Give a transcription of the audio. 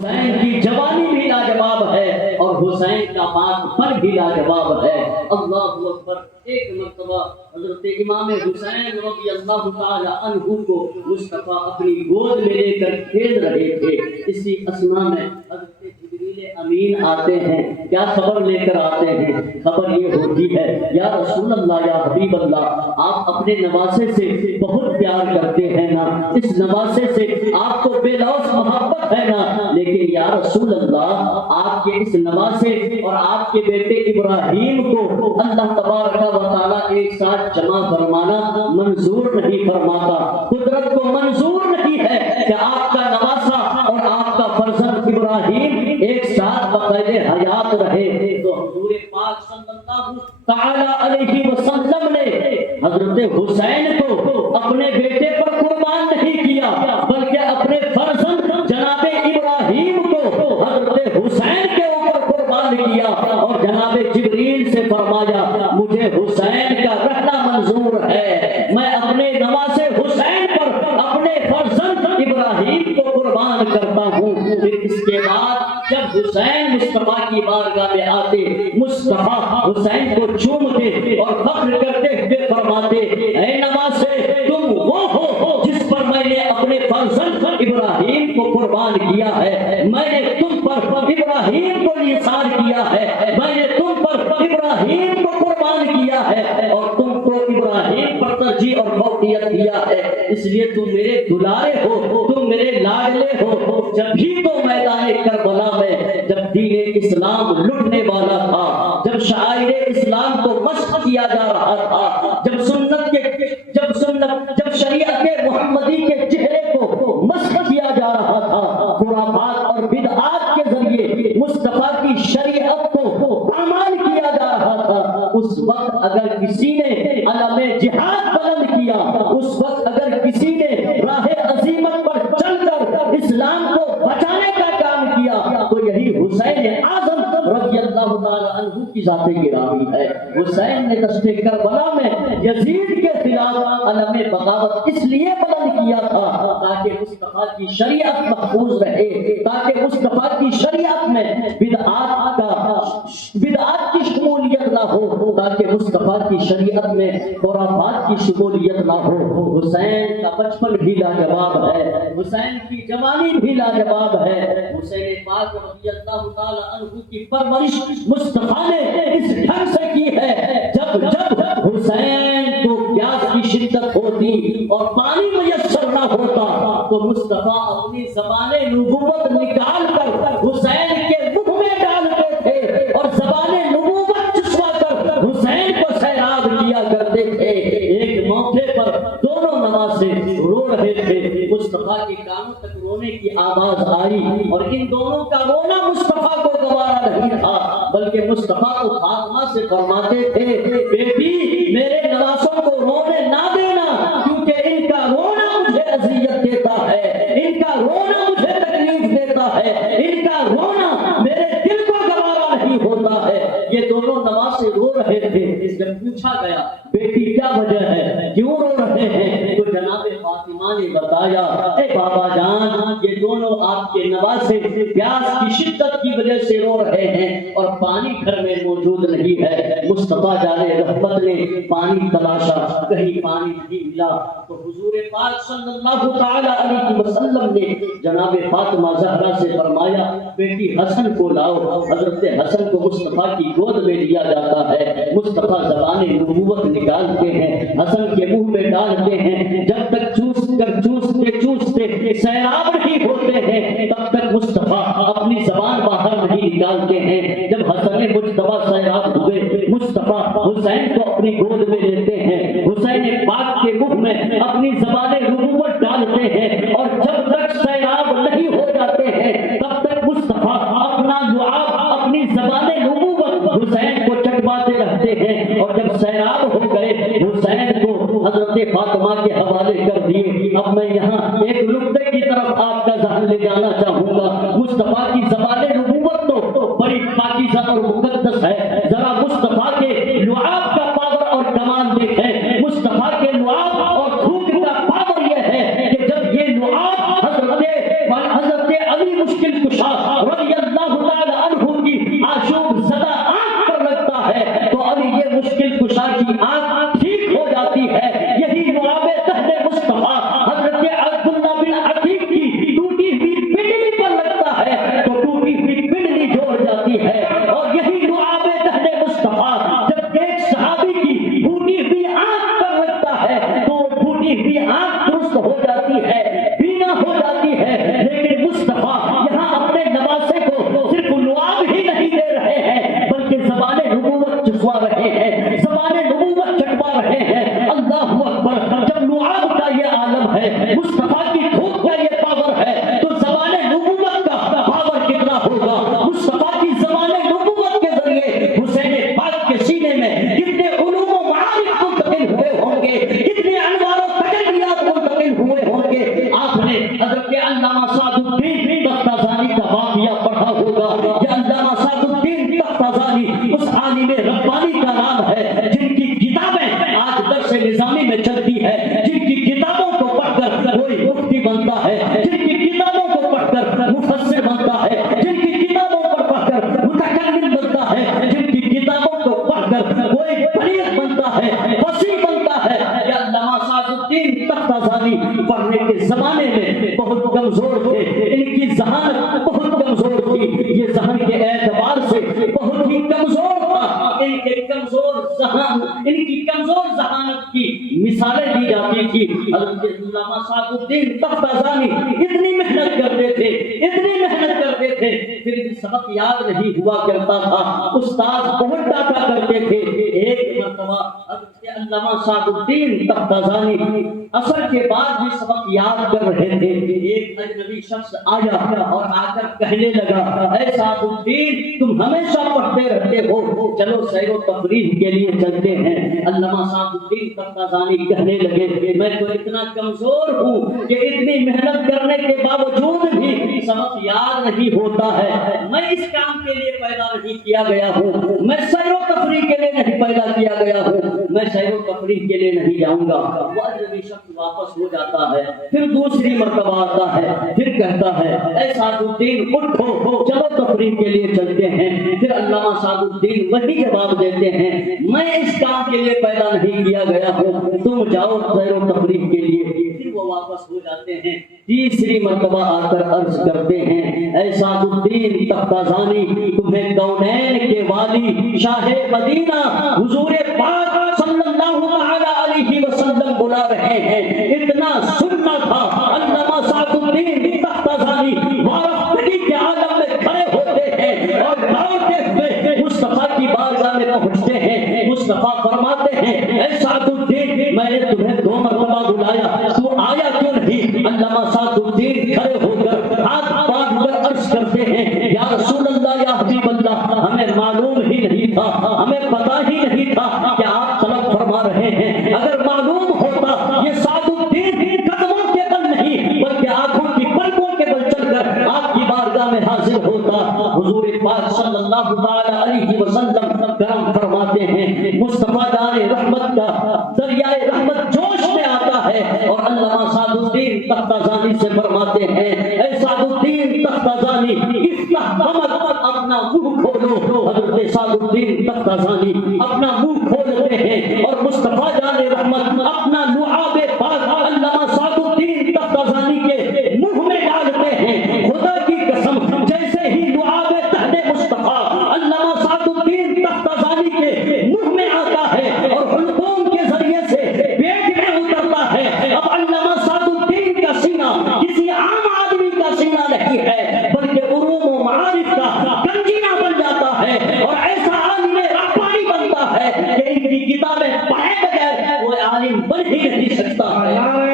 حسین کی جوانی بھی لاجواب ہے اور حسین کا پاک پر بھی لاجواب ہے۔ اللہ اکبر۔ ایک مرتبہ حضرت امام حسین رضی اللہ تعالی عنہ کو مصطفیٰ اپنی گود میں لے کر کھیل رہے تھے۔ اسی اسنا میں حضرت جبریل امین آتے ہیں۔ کیا خبر لے کر آتے ہیں؟ خبر یہ ہوتی ہے، یا رسول اللہ، یا حبیب اللہ، آپ اپنے نواسے سے بہت پیار کرتے ہیں نا، اس نواسے سے آپ کو بے لوث محبت ہے نا، لیکن یا رسول اللہ، آپ کے اس نواسے اور آپ کے بیٹے ابراہیم کو اللہ تبارک و تعالیٰ ایک ساتھ جمع فرمانا منظور نہیں فرماتا۔ قدرت کو منظور نہیں ہے کہ آپ کا نواسا اور آپ کا فرزند ابراہیم ایک ساتھ بقید حیات رہے۔ تو حضور پاک صلی اللہ تعالی علیہ وسلم نے حضرت حسین کو اپنے بیٹے پر قربان نہیں کیا، بلکہ اپنے فرزند جناب ابراہیم کو حضرت حسین کے اوپر قربان کیا، اور جناب جبریل سے فرمایا مجھے حسین کا رہنا منظور ہے، میں اپنے نواسے حسین پر اپنے فرزند ابراہیم کو قربان کرتا ہوں۔ پھر اس کے بعد جب حسین مصطفیٰ کی بارگاہ میں آتے، مصطفیٰ حسین کو چومتے اور فخر کرتے ہوئے فرماتے، اے نواسے، تم وہ ہو جس پر میں نے اپنے فرزند ابراہیم کو قربان کیا ہے، میں نے تم پر ابراہیم کو نثار کیا ہے، میں نے تم پر ابراہیم کو قربان کیا ہے، اور تم کو ابراہیم پر ترجیح اور فوقیت دیا ہے، اس لیے تم میرے دلارے ہو، تم میرے لاڈلے ہو۔ جب بھی تو میدان کربلا میں جب دین اسلام لٹنے والا تھا، جب شاعر اسلام کو مشق کیا جا رہا تھا، جب شریعت محمدی کے چہرے کو مشق کیا جا رہا تھا، خرافات اور بدعات کے ذریعے مصطفیٰ کی شریعت کو پامال کیا جا رہا تھا، اس وقت اگر کسی نے علم جہاد بلند کیا، اس وقت اگر کسی نے راہ عظیمت پر چل کر اسلام کو بچانے کا کام کیا، تو یہی حسین اعظم رضی اللہ تعالی عنہ کی ذات گرامی ہے۔ حسین نے دشت کربلا میں یزید کے خلاف علم بغاوت اس لیے بلند کیا تھا تاکہ مصطفیٰ کی شریعت محفوظ رہے، تاکہ مصطفیٰ کی شریعت میں بدعات کی شمولیت نہ ہو، تاکہ مصطفیٰ کی شریعت میں خرافات کی شمولیت نہ ہو۔ حسین کا بچپن بھی لاجواب ہے، حسین کی جوانی بھی لاجواب ہے۔ حسین پاک رضی اللہ تعالی عنہ کی پرورش مصطفیٰ نے اس ڈھنگ سے کی ہے، جب حسین کو پیاس کی شدت ہوتی اور پانی میسر نہ ہوتا تو مصطفیٰ اپنی زبان نبوت نکال کر حسین کے منہ میں ڈالتے تھے اور زبان نبوت چشوا کر حسین کو سیراب کیا کرتے تھے۔ ایک موقع پر دونوں نواسے رو رہے تھے، مصطفیٰ کے کانوں تک رونے کی آواز آئی، اور ان دونوں کا رونا مصطفیٰ کو گوارا نہیں تھا، بلکہ مصطفیٰ کو فاطمہ سے فرماتے تھے، بیٹی میرے نواسوں کو رونے نہ دینا، کیونکہ ان کا رونا مجھے اذیت دیتا ہے، ان کا رونا مجھے تکلیف دیتا ہے، ان کا رونا میرے دل کو گوارا نہیں ہوتا ہے۔ یہ دونوں نواسے رو رہے تھے۔ جب پوچھا گیا بیٹی کیا وجہ ہے، کیوں رو رہے ہیں، تو جناب فاطمہ نے بتایا، اے بابا جان، یہ دونوں آپ کے نواسے پیاس کی شدت کی وجہ سے رو رہے ہیں اور پانی گھر میں موجود نہیں ہے۔ مصطفیٰ جان رحمت نے پانی تلاشا، کہیں پانی نہیں ملا، تو حضور پاک صلی اللہ تعالی علیہ وسلم نے جناب فاطمہ زہرا سے فرمایا، بیٹی حسن کو لاؤ۔ حضرت حسن کو مصطفیٰ کی گود میں لیا جاتا ہے، مصطفیٰ زبان نبوت نکالتے ہیں، حسن کے منہ میں ڈالتے ہیں، جب تک چوستے سیراب نہیں ہوتے ہیں تب تک مصطفیٰ اپنی زبان باہر نہیں نکالتے ہیں۔ جب حسن مجتبیٰ سیراب ہوئے، مصطفیٰ حسین کو اپنی گود میں لیتے ہیں، حسین پاک کے منہ میں اپنی زبان نبوت ڈالتے ہیں، اور جب تک سیراب نہیں ہو جاتے ہیں تب تک مصطفیٰ اپنا لعاب اپنی زبان نبوت حسین کو چٹواتے رہتے ہیں، اور جب سیراب ہو گئے حسین کو حضرت فاطمہ کے حوالے کر دیے۔ اب میں یہاں ایک نقطے کی طرف آپ کا ذہن لے جانا چاہوں گا۔ مصطفیٰ کی زبان نبوت تو بڑی پاکیزہ اور مقدس ہے، ذرا مصطفیٰ کے لعاب کا پاور اور کمال دیکھیں۔ مصطفیٰ کے لعاب اور تھوک کا پاور یہ ہے کہ جب یہ لعاب حضرت علی مشکل کشا کی حضرت علامہ سعد الدین تفتازانی اتنی محنت کرتے تھے، اتنی محنت کرتے تھے، پھر بھی سبق یاد نہیں ہوا کرتا تھا، استاد بہت ڈانٹا کرتے تھے۔ ایک مرتبہ حضرت علامہ سعد الدین تفتازانی عصر کے بعد بھی سبق یاد کر رہے تھے، ایک اجنبی شخص آیا اور آ کر کہنے لگا، اے سعد الدین تم ہمیشہ پڑھتے رہتے ہو، چلو سیر و تفریح کے لیے چلتے ہیں۔ علامہ سعد الدین تفتازانی کہنے لگے، میں تو اتنا کمزور ہوں کہ اتنی محنت کرنے کے باوجود بھی سبق یاد نہیں ہوتا ہے، میں اس کام کے لیے پیدا نہیں کیا گیا ہوں، میں سیر و تفریح کے لیے نہیں پیدا کیا گیا ہوں، میں سیر و تفریح کے لیے نہیں جاؤں گا۔ وہ اجنبی شخص واپس ہو جاتا ہے، پھر دوسری مرتبہ آتا ہے، پھر کہتا ہے، اے سعد الدین اٹھو، چلو تفریح کے لیے چلتے ہیں۔ پھر علامہ سعد الدین وہی جواب دیتے ہیں، میں اس کام کے لیے پیدا نہیں کیا گیا ہوں، تم جاؤ سیر و تفریح کے لیے۔ پھر وہ واپس ہو جاتے ہیں، تیسری مرتبہ آ کر عرض کرتے ہیں، اے سعد الدین تفتازانی تمہیں کونین کے والی شاہ مدینہ حضور پاک صلی اللہ علیہ وسلم بلا رہے ہیں، اتنا سننا تھا۔ علامہ سعد الدین تفتازانی وارفتگی کے عالم میں کھڑے ہوتے ہیں اور دوڑتے ہوئے مصطفیٰ کی بارگاہ میں پہنچتے ہیں۔ مصطفیٰ فرماتے ہیں، اے سعد الدین میں نے تمہیں 2 مرتبہ بلایا، تو آیا کیوں نہیں؟ علامہ سعد الدین کھڑے ہو کر ہاتھ باندھ کر عرض کرتے ہیں، یا رسول اللہ، یا حبیب اللہ، ہمیں معلوم ہی نہیں تھا، ہمیں پتہ ہی نہیں تھا کہ آپ طلب فرما رہے ہیں، اگر معلوم ہوتا یہ سعد الدین قدموں کے بل نہیں بلکہ آنکھوں کی پلکوں کے بل چل کر آپ کی بارگاہ میں حاضر ہوتا۔ حضور پاک صلی اللہ تعالی علیہ وسلم کرم فرماتے ہیں، مصطفیٰ جان رحمت کا دریائے رحمت جوش میں آتا ہے اور علامہ سعد الدین تفتازانی سے فرماتے ہیں، اے سعد الدین تفتازانی افتح فمک، اپنا منہ کھولو۔ حضرت سعد الدین تفتازانی اپنا منہ کھولتے ہیں اور مصطفیٰ جان رحمت اپنا لعاب پاک علامہ سعد الدین تفتازانی کے منہ میں ڈالتے ہیں۔ خدا کی قسم جیسے ہی لعاب تحت مصطفیٰ علامہ سعد الدین تفتازانی کے منہ میں آتا ہے اور حلقوم کے ذریعے سے پیٹ میں اترتا ہے، اب علامہ سعد الدین کا سینہ کسی عام آدمی کا سینہ نہیں ہے بلکہ علوم و معارف کا گنجینہ بن جاتا ہے اور ایسا عالم ربانی بنتا ہے کہ ان کی کتابیں پڑھے بغیر وہ عالم بن ہی نہیں سکتا ہے۔